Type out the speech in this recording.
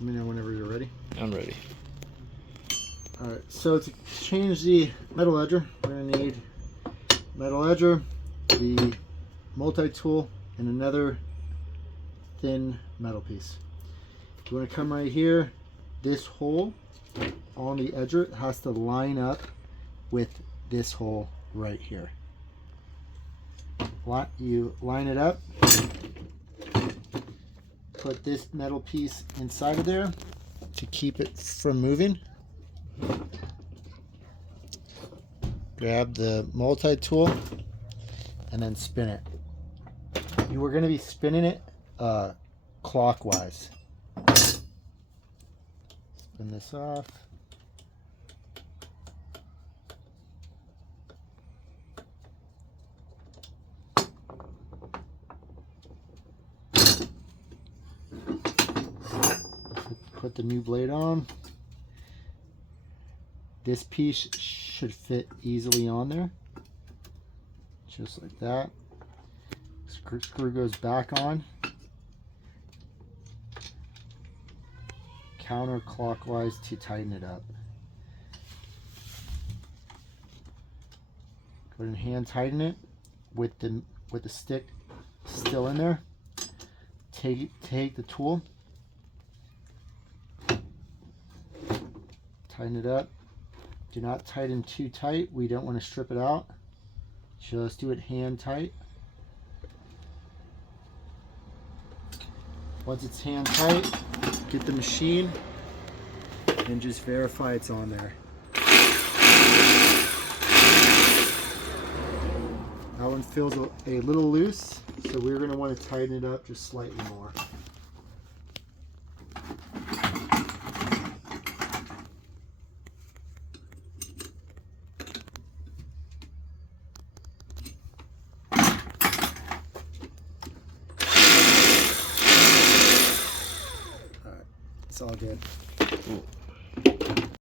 Let me know whenever you're ready. I'm ready. Alright, so to change the metal edger, we're going to need metal edger, the multi-tool, and another thin metal piece. You want to come right here. This hole on the edger has to line up with this hole right here. You line it up, put this metal piece inside of there to keep it from moving. Grab the multi-tool and then spin it. You are going to be spinning it clockwise. Spin this off. Put the new blade on. This piece should fit easily on there, just like that. Screw goes back on, counterclockwise to tighten it up. Go ahead and hand tighten it with the stick still in there. Take the tool, tighten it up. Do not tighten too tight. We don't want to strip it out. Just do it hand tight. Once it's hand tight, get the machine and just verify it's on there. That one feels a little loose, so we're going to want to tighten it up just slightly more. It's all good. Cool.